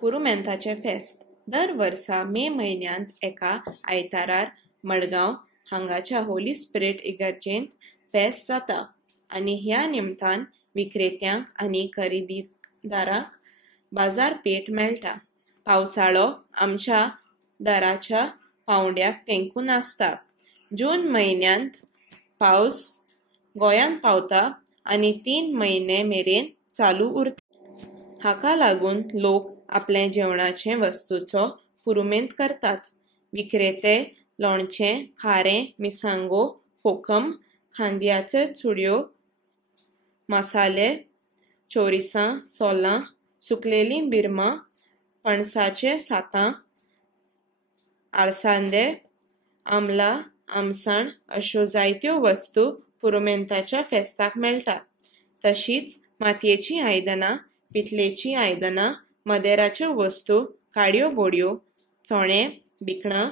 पुरुमेंताचे फेस्त दर वर्सा मे म्हयन्यांत एका आयतारार मडगांव हांगाच्या होली स्पिरिट इगर्जेंत फेस्त जाता आनी ह्या निमतान विक्रेत्यांक आनी खरेदीदारांक बाजारपेठ मेळटा. पावसाळो आमच्या दाराच्या पावंड्याक तेंकून आसता. जून म्हयन्यांत पावस गोंयांत पावता आनी 3 म्हयने मेरेन चालू उरता. हाका लागून लोक आपले जेवणाचे वस्तूंचो पुरुमेंत करतात. विक्रेते लोणचें, खारें, मिसांगो, कोकम, खांदयाच्यो चुडयो, मसाले, चोरिसां, सोलां, सुकलेलीं बिरमां, पणसाचें साठां, आळसांदे, आमला, आमसण अश्यो जायत्यो वस्तू पुरुमेंताच्या फेस्ताक मेळटात. तशींच मातयेचीं आयदनां, पितलेचीं आयदनां, मदेराच्यो वस्तू, काडयो बोडयो, चोणे, भिकणां,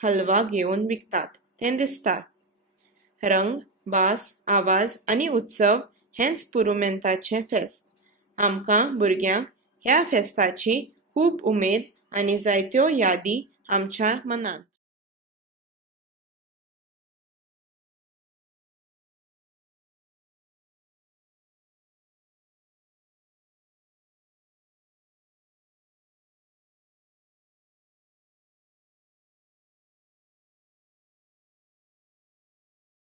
हलवा घेवन विकतात तें दिसता. रंग, वास, आवाज आनी उत्सव हेंच पुरुमेंताचें फेस्त. आमकां भुरग्यांक ह्या फेस्ताची खूब उमेद आनी जायत्यो यादी आमच्या मनांत.